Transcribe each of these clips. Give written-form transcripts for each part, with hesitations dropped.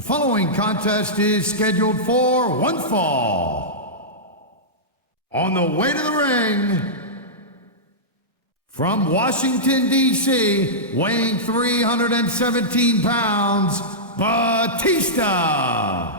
The following contest is scheduled for one fall. On the way to the ring, from Washington, D.C., weighing 317 pounds, Batista.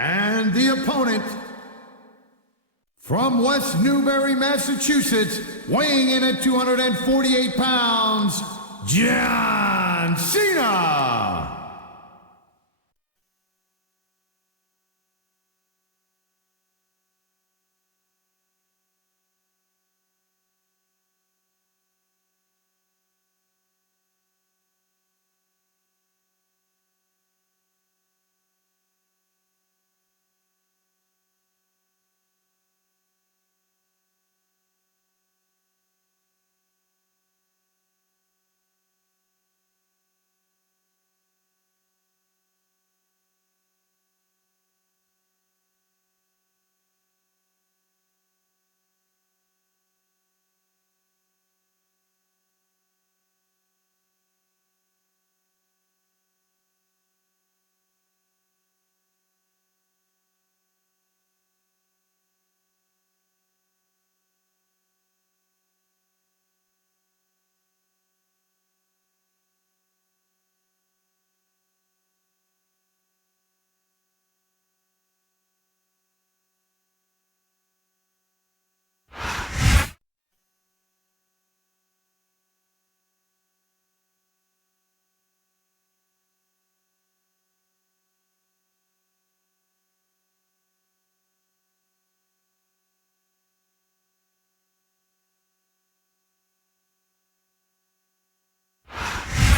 And the opponent, from West Newbury, Massachusetts, weighing in at 248 pounds, John Cena.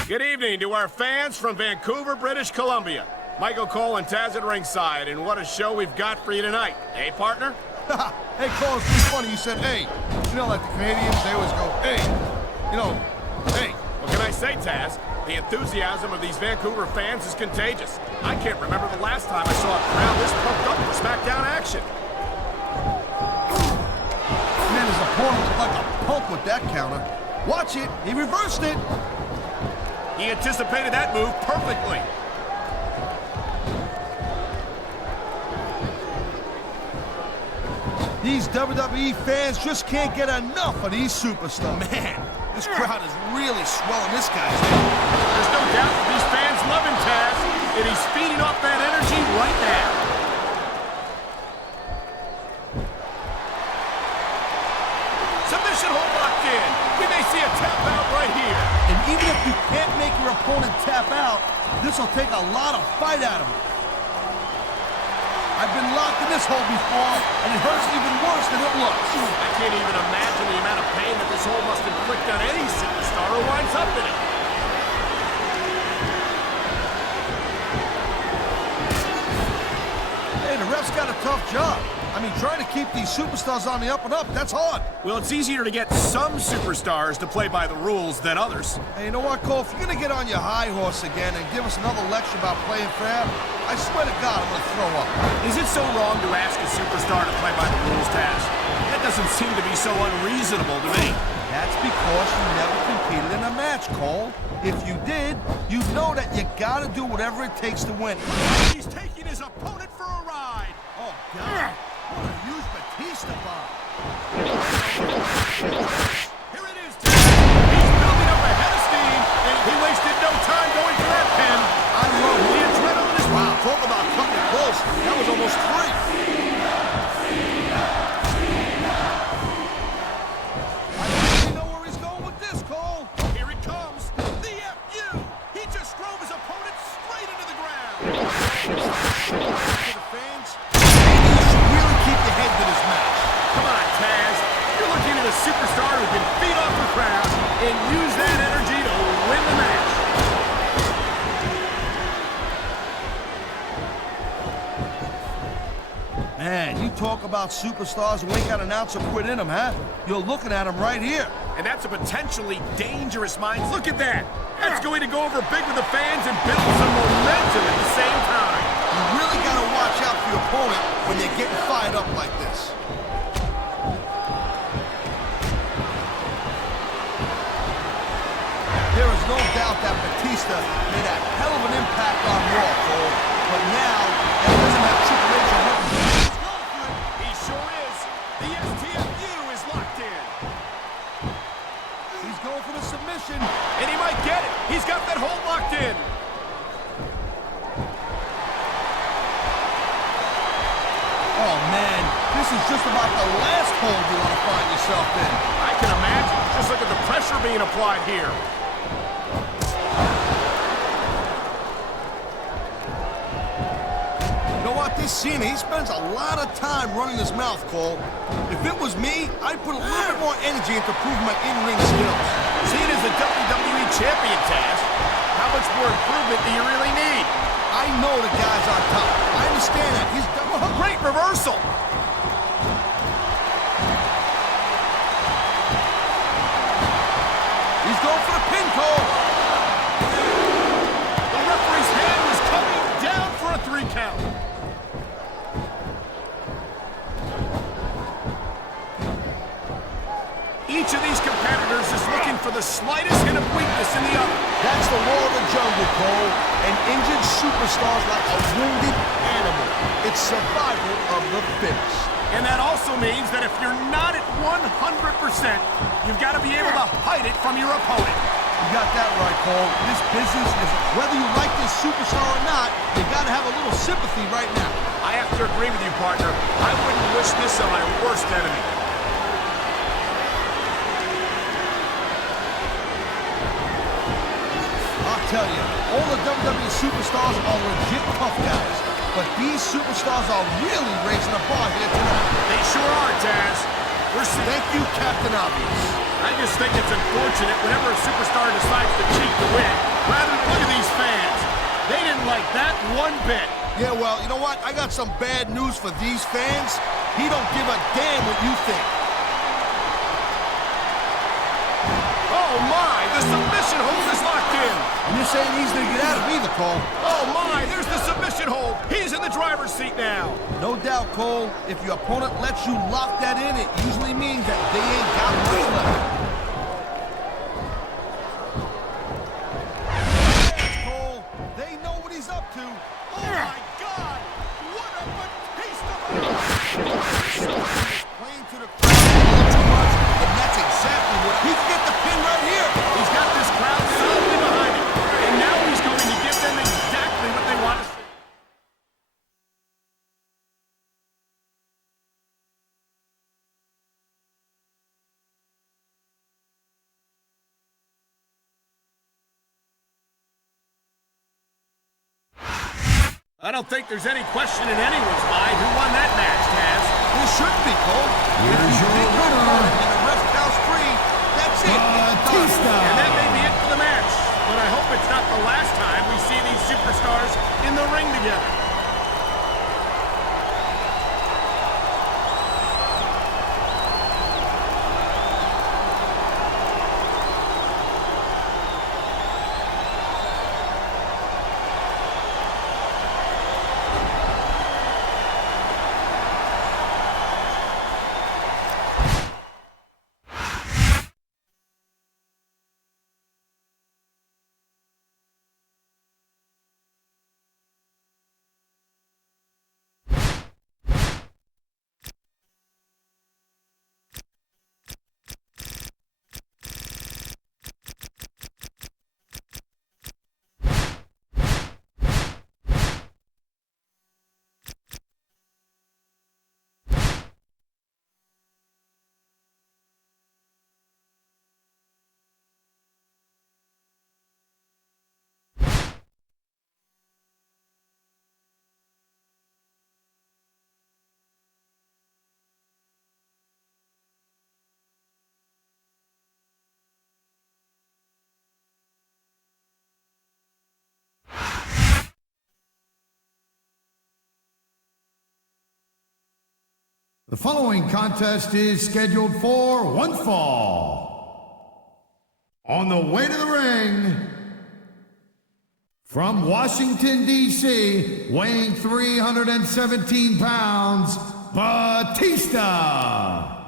Good evening to our fans from Vancouver, British Columbia. Michael Cole and Taz at ringside, and what a show we've got for you tonight. Hey, partner? Hey, Cole, it's pretty funny you said, hey. You know, like the Canadians, they always go, hey. You know, hey. What can I say, Taz? The enthusiasm of these Vancouver fans is contagious. I can't remember the last time I saw a crowd this pumped up for SmackDown action. Man, his opponent looked like a punk with that counter. Watch it. He reversed it. He anticipated that move perfectly. These WWE fans just can't get enough of these superstars. Man, this crowd is really swelling this guy's head. There's no doubt that these fans love him, Taz, and he's feeding off that energy right now. Submission hold locked in. We may see a tap out right here. And even if you can't make your opponent tap out, this will take a lot of fight out of him. I've been locked in this hole before, and it hurts even worse than it looks. I can't even imagine the amount of pain that this hole must inflict on any superstar who winds up in it. Hey, the ref's got a tough job. I mean, trying to keep these superstars on the up and up, that's hard. Well, it's easier to get some superstars to play by the rules than others. Hey, you know what, Cole? If you're gonna get on your high horse again and give us another lecture about playing fair, I swear to God, I'm gonna throw up. Is it so wrong to ask a superstar to play by the rules, Taz? That doesn't seem to be so unreasonable to me. That's because you never competed in a match, Cole. If you did, you'd know that you gotta do whatever it takes to win. He's taking his opponent for a ride. Oh, God. What a huge Batista bomb. Here it is, Taz. He's building up a head of steam, and he wasted no time going for that pin. I love The it. adrenaline is Wow, talk about cutting it close. That was almost 3. I think you know where he's going with this, Cole. Here it comes. The FU. He just drove his opponent straight into the ground. To the fans, maybe you should really keep your head to this match. Come on, Taz. You're looking at a superstar who can feed off the crowd and use that energy to win the match. Man, you talk about superstars who ain't got an ounce of quit in them, huh? You're looking at them right here. And that's a potentially dangerous mind. Look at that. That's going to go over big with the fans and build some momentum at the same time. You really got to watch out for your opponent when they're getting fired up like this. There is no doubt that Batista made a hell of an impact on Raw, Cole. But now, that doesn't have Triple H on him. He's going for it. He sure is. The STFU is locked in. He's going for the submission. And he might get it. He's got that hold locked in. Oh, man, this is just about the last hold you want to find yourself in. I can imagine. Just look at the pressure being applied here. You know what? This Cena, he spends a lot of time running his mouth, Cole. If it was me, I'd put a little bit more energy into proving my in-ring skills. Cena's the WWE champion, Taz. How much more improvement do you really need? I know the guy's on top. I understand that. He's done A great reversal. He's going for the pin, Cole. The referee's hand was coming down for a 3 count. Each of these competitors is looking for the slightest hint of weakness in the other. That's the law of the jungle, Cole. An injured superstar's like a wounded animal. It's survival of the fittest. And that also means that if you're not at 100%, you've got to be able to hide it from your opponent. You got that right, Cole. This business is, whether you like this superstar or not, you got to have a little sympathy right now. I have to agree with you, partner. I wouldn't wish this on my worst enemy. I'll tell you, all the WWE superstars are legit tough guys. But these superstars are really raising the bar here tonight. They sure are, Taz. Thank you, Captain Obvious. I just think it's unfortunate whenever a superstar decides to cheat to win. Rather, look at these fans. They didn't like that one bit. Yeah, well, you know what? I got some bad news for these fans. He don't give a damn what you think. Oh, my! The submission hold is locked in. And you're saying he's going to get out of either, Cole. Oh, my! There's the submission hold. He's in the driver's seat now. No doubt, Cole. If your opponent lets you lock that in, it usually means that they ain't got much left. Cole, they know what he's up to. Oh, my God! What a Batista! Playing to the crowd a little too much, and that's exactly what he can get the pin right here. He's got this crowd solidly behind him, and now he's going to give them exactly what they want to see. I don't think there's any question in anyone's mind who won that match, Taz. There shouldn't be, Cole. Here's If you your beat your winner, opponent and the ref counts free, that's it. Batista. And that may be it for the match, but I hope it's not the last time we see these superstars in the ring together. The following contest is scheduled for one fall. On the way to the ring, from Washington, D.C., weighing 317 pounds, Batista.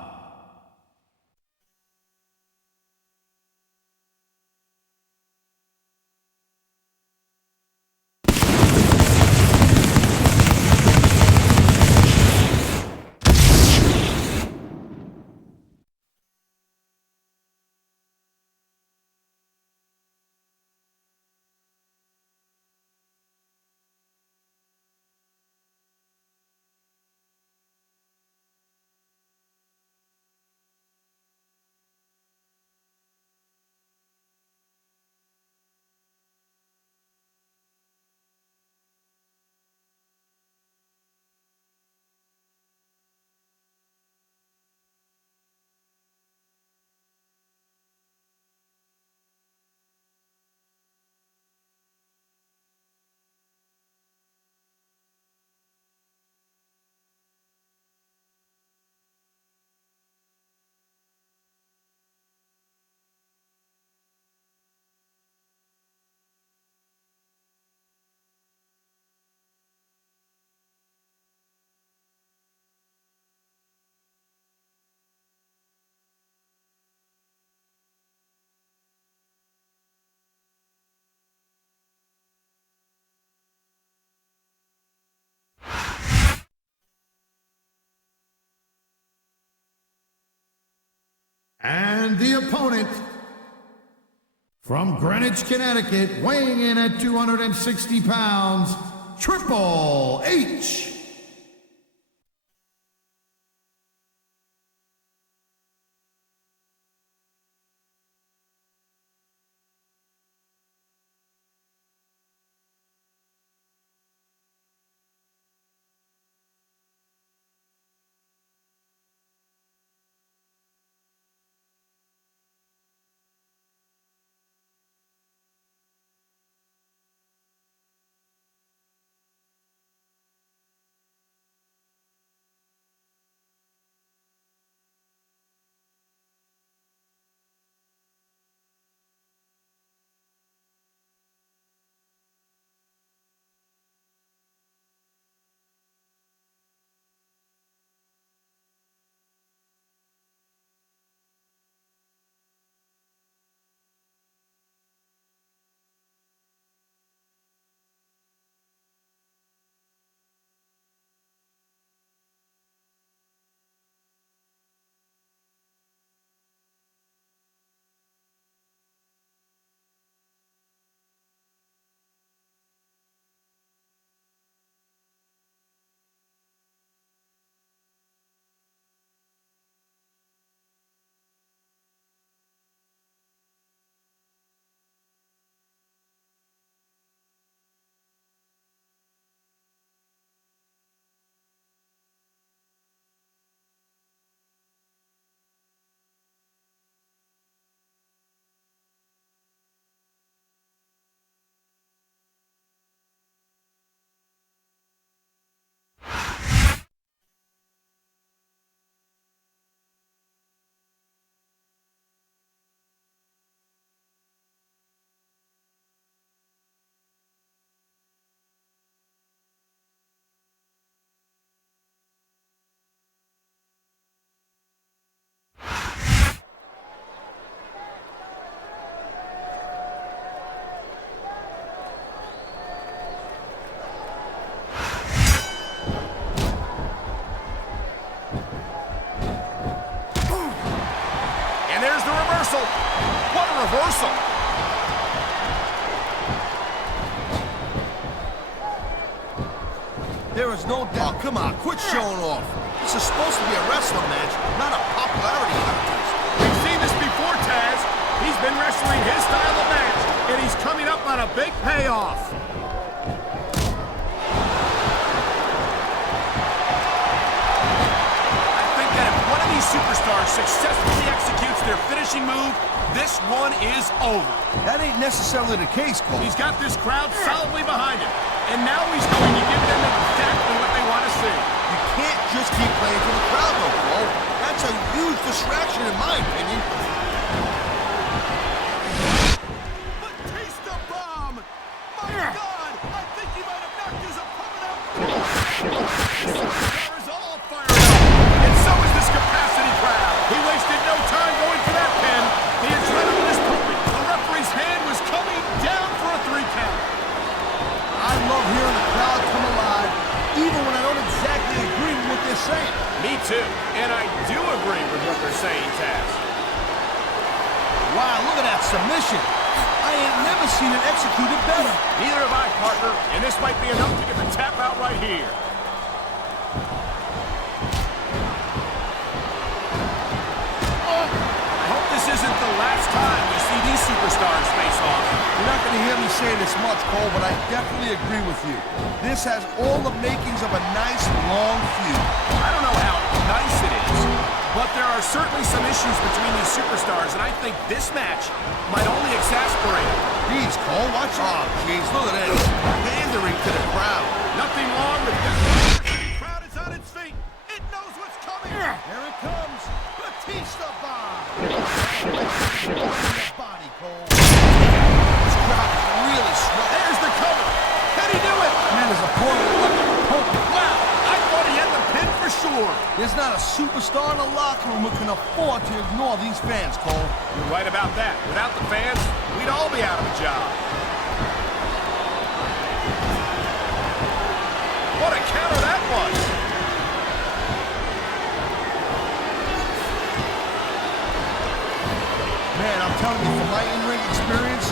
And the opponent, from Greenwich, Connecticut, weighing in at 260 pounds, Triple H. What a reversal! There is no doubt. Come on, quit showing off. This is supposed to be a wrestling match, not a popularity contest. We've seen this before, Taz. He's been wrestling his style of match, and he's coming up on a big payoff. I think that if one of these superstars successfully executes their finishing move, this one is over. That ain't necessarily the case, Cole. He's got this crowd solidly behind him, and now he's going to give them exactly what they want to see. You can't just keep playing to the crowd, though, Cole. That's a huge distraction, in my opinion. Batista bomb! My God! I think he might have knocked his opponent out. This superstar is all fired up, and so is this capacity crowd. He wasted no time going for that pin. The adrenaline is pumping. The referee's hand was coming down for a 3 count. I love hearing the crowd come alive, even when I don't exactly agree with what they're saying. Me too, and I do agree with what they're saying, Taz. Wow, look at that submission. I ain't never seen it executed better. Neither have I, partner, and this might be enough to get the tap out right here. I hope this isn't the last time we see these superstars face off. You're not going to hear me say this much, Cole, but I definitely agree with you. This has all the makings of a nice, long feud. I don't know how nice it is, but there are certainly some issues between these superstars, and I think this match might only exasperate them. Jeez, Cole, watch out. Oh, jeez, look at this. Pandering to the crowd. Nothing wrong with this. The crowd is on its feet. It knows what's coming. Here it comes. Batista bomb. Body, Cole. This crowd is really swell. There's the cover. Can he do it? Man, his opponent looked like a poker. Wow, I thought he had the pin for sure. There's not a superstar in the locker room who can afford to ignore these fans, Cole. You're right about that. Without the fans, we'd all be out of a job. What a counter that was. Man, I'm telling you, from my in-ring experience,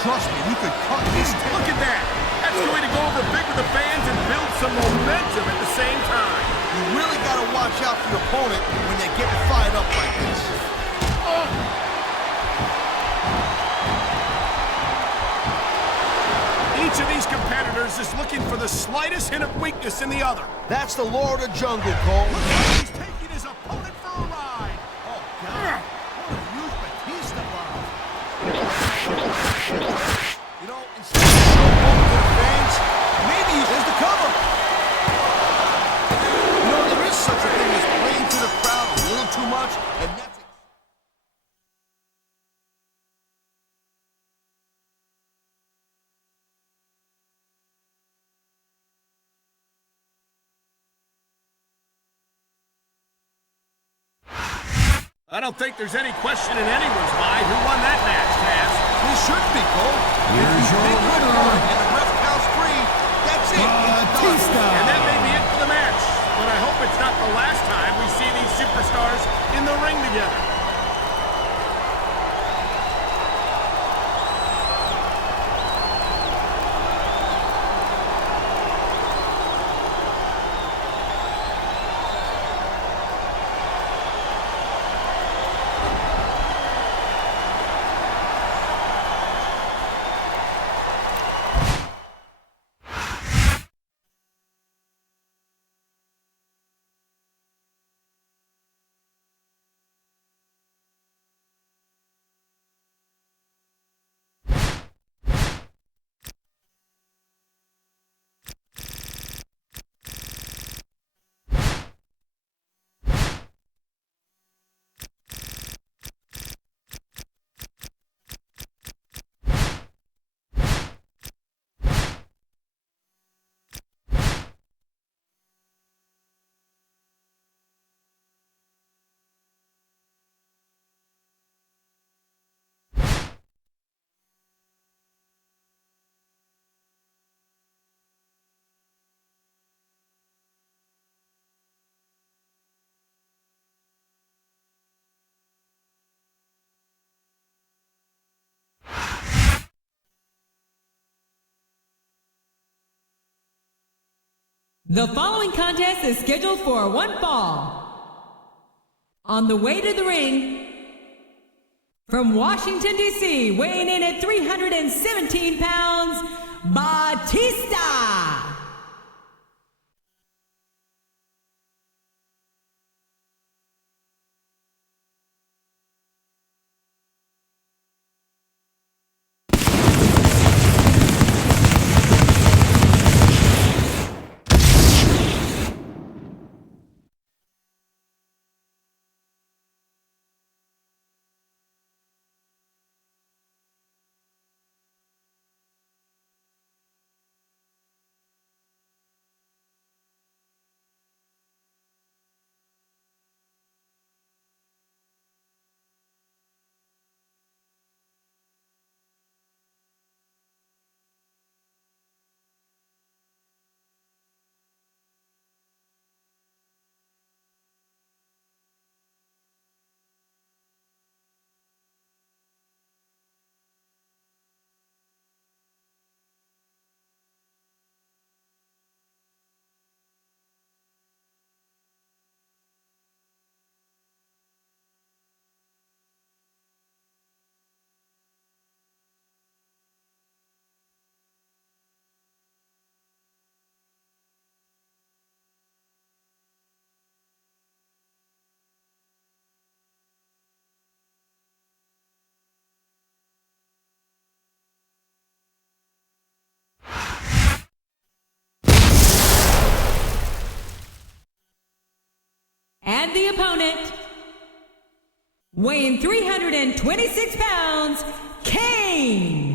trust me, you could cut this tape. Look at that. That's going to go over big with the fans and build some momentum at the same time. You really got to watch out for your opponent when they're getting fired up like this. Each of these competitors is looking for the slightest hint of weakness in the other. That's the law of the jungle, Cole. Looks like he's taking his opponent for a ride. Oh, God. What a huge Batista bomb. You know, instead of showing to the fans, maybe there's the cover. You know, there is such a thing as playing to the crowd a little too much, and that's... I don't think there's any question in anyone's mind who won that match, Taz. There should be, Cole. Here's your Big good winner, one, and the ref counts 3. That's it. Batista. And that may be it for the match. But I hope it's not the last time we see these superstars in the ring together. The following contest is scheduled for one fall. On the way to the ring, from Washington, D.C., weighing in at 317 pounds, Batista! the opponent, weighing 326 pounds, Kane.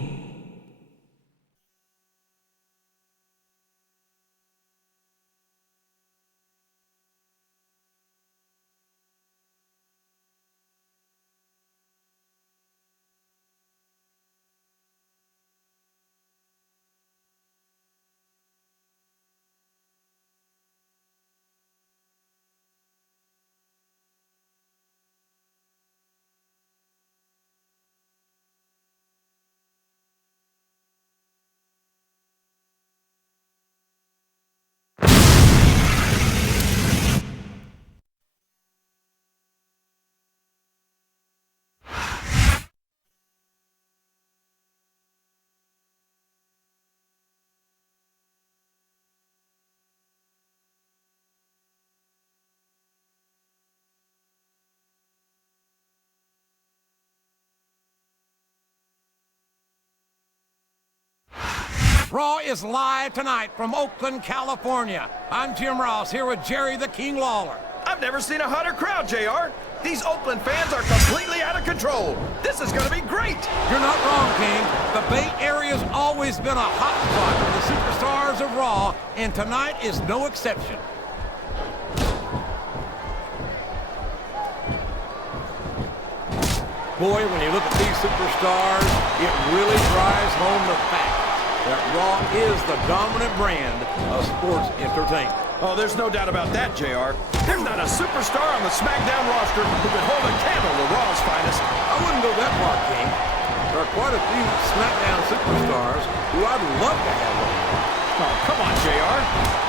Raw is live tonight from Oakland, California. I'm Jim Ross here with Jerry the King Lawler. I've never seen a hotter crowd, JR. These Oakland fans are completely out of control. This is going to be great. You're not wrong, King. The Bay Area's always been a hot spot for the superstars of Raw, and tonight is no exception. Boy, when you look at these superstars, it really drives home the fact that Raw is the dominant brand of sports entertainment. Oh, there's no doubt about that, JR. There's not a superstar on the SmackDown roster who could hold a candle to Raw's finest. I wouldn't go that far, King. There are quite a few SmackDown superstars who I'd love to have on. Oh, come on, JR.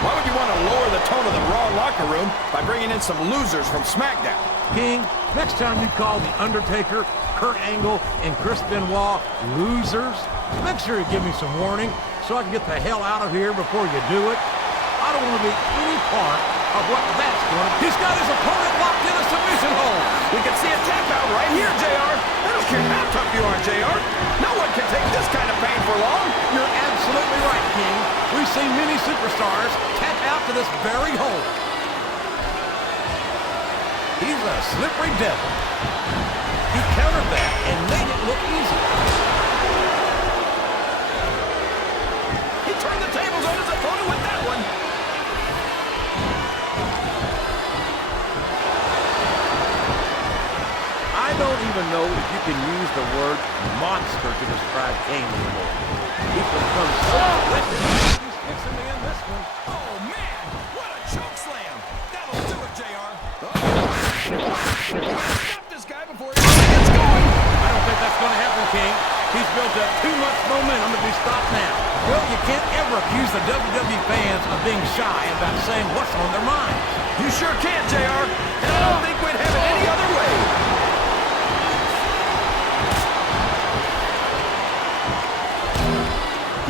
Why would you want to lower the tone of the Raw locker room by bringing in some losers from SmackDown? King, next time you call The Undertaker, Kurt Angle, and Chris Benoit losers, make sure you give me some warning so I can get the hell out of here before you do it. I don't want to be any part of what that's going to... He's got his opponent locked in a submission hold. We can see a tap out right here, JR. I don't care how tough you are, JR. No one can take this kind of pain for long. You're absolutely right, King. We've seen many superstars tap out to this very hold. He's a slippery devil. He countered that and made it look easy. He turned the tables on his opponent with that one. I don't even know if you can use the word monster to describe Kane anymore. He's become so wicked. He's fixing to end this one. Oh, man. What a choke slam. That'll do it, JR. Stop this guy before he gets going. I don't think that's going to happen, King. He's built up too much momentum to be stopped now. Well, you can't ever accuse the WWE fans of being shy about saying what's on their minds. You sure can, JR. And I don't think we'd have it any other way.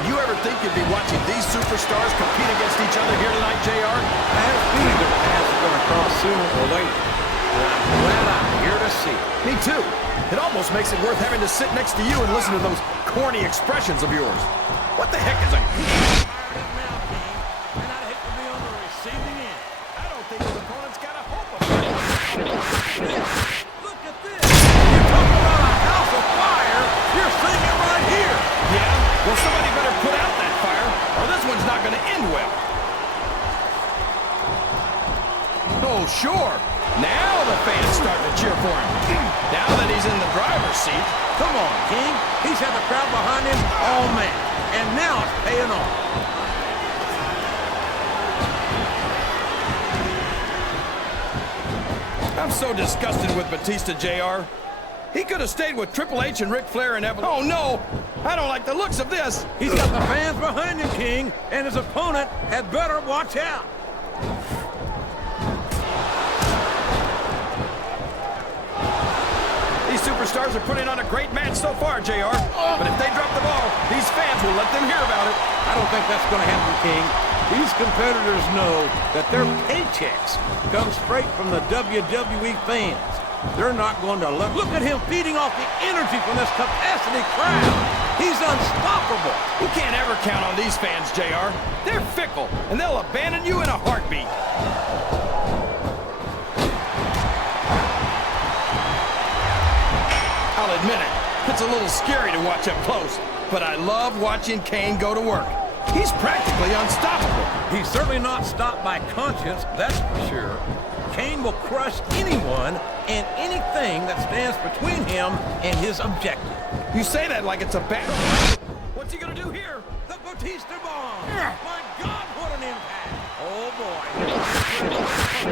Did you ever think you'd be watching these superstars compete against each other here tonight, JR? I have a feeling their paths are going to cross sooner or later. And I'm glad I'm here to see it. Me too. It almost makes it worth having to sit next to you and listen to those corny expressions of yours. What the heck is a... I don't think his opponent's got a hope of it. Look at this! You talk about a house of fire, you're seeing it right here! Yeah? Well, somebody better put out that fire, or this one's not going to end well. Oh, sure. Now the fans starting to cheer for him. Now that he's in the driver's seat. Come on, King. He's had the crowd behind him all match, and now it's paying off. I'm so disgusted with Batista, JR. He could have stayed with Triple H and Ric Flair and Evelyn. Oh, no! I don't like the looks of this. He's got the fans behind him, King, and his opponent had better watch out. These superstars are putting on a great match so far, JR. But if they drop the ball, these fans will let them hear about it. I don't think that's going to happen, King. These competitors know that their paychecks come straight from the WWE fans. They're not going to look at him feeding off the energy from this capacity crowd. He's unstoppable. You can't ever count on these fans, JR. They're fickle, and they'll abandon you in a heartbeat. I'll admit it. It's a little scary to watch up close, but I love watching Kane go to work. He's practically unstoppable. He's certainly not stopped by conscience, that's for sure. Kane will crush anyone and anything that stands between him and his objective. You say that like it's a battle. What's he gonna do here? The Batista bomb! My God, what an impact! Oh boy.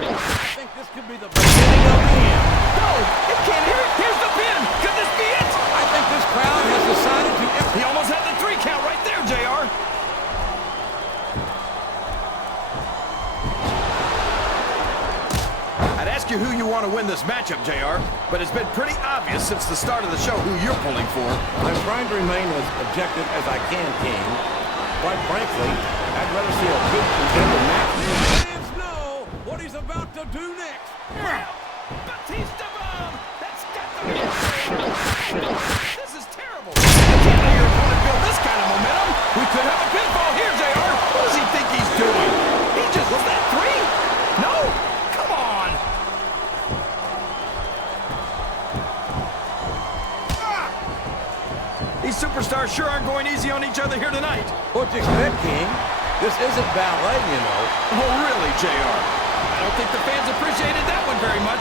I think this could be the beginning of the end. No! It can't hear it! Here's the pin! Could this be it? I think this crowd has decided to... He almost had the 3 count right there, JR. I'd ask you who you want to win this matchup, JR, but it's been pretty obvious since the start of the show who you're pulling for. I'm trying to remain as objective as I can, King. Quite frankly, I'd rather see a good contender match. Fans know what he's about to do next. Batista bomb! That's got to be it. This is terrible. You can't let your opponent build this kind of momentum. We could have a pinfall here, JR. What does he think he's doing? He just... Was that 3? No? Come on. These superstars sure aren't going easy on each other here tonight. What'd you expect, King? This isn't ballet, you know. Oh, really, JR? I don't think the fans appreciated that one very much,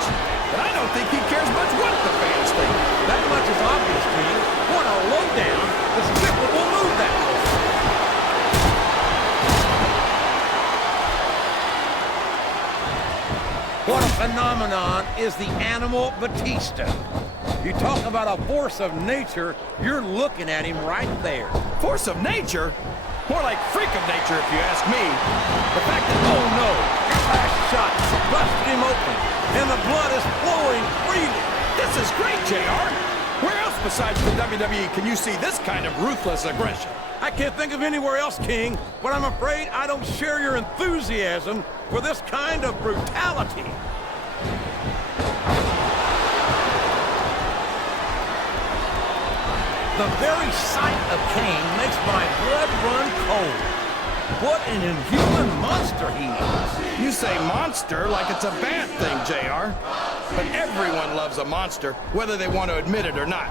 but I don't think he cares much what the fans think. That much is obvious, King. What a lowdown, despicable move that was. What a phenomenon is the animal Batista. You talk about a force of nature, you're looking at him right there. Force of nature? More like freak of nature, if you ask me. The fact that, oh no, Last shot busted him open, and the blood is flowing freely. this is great, JR. Where else besides the WWE can you see this kind of ruthless aggression? I can't think of anywhere else, King, but I'm afraid I don't share your enthusiasm for this kind of brutality. The very sight of Kane makes my blood run cold. What an inhuman monster he is. You say monster like it's a bad thing, JR. But everyone loves a monster, whether they want to admit it or not.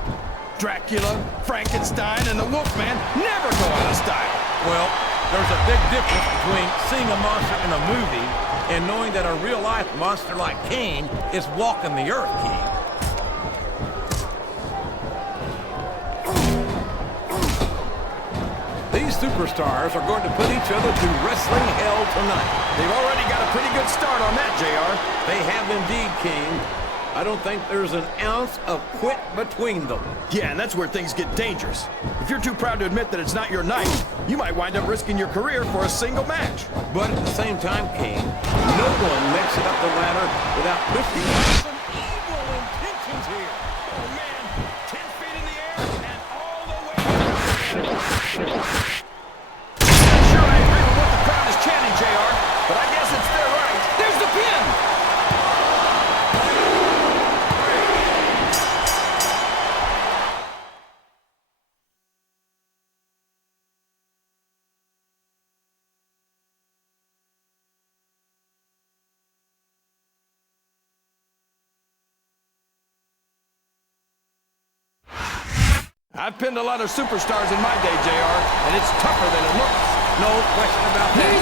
Dracula, Frankenstein, and the Wolfman never go out of style. Well, there's a big difference between seeing a monster in a movie and knowing that a real-life monster like Kane is walking the earth, King. These superstars are going to put each other through wrestling hell tonight. They've already got a pretty good start on that, JR. They have indeed, King. I don't think there's an ounce of quit between them. Yeah, and that's where things get dangerous. If you're too proud to admit that it's not your night, you might wind up risking your career for a single match. But at the same time, King, no one makes it up the ladder without pushing some evil intentions here. Oh, man. 10 feet in the air and all the way down. I'm sure I agree with what the crowd is chanting, JR, but I guess it's their right. There's the pin! I've pinned a lot of superstars in my day, JR, and it's tougher than it looks. No question about that.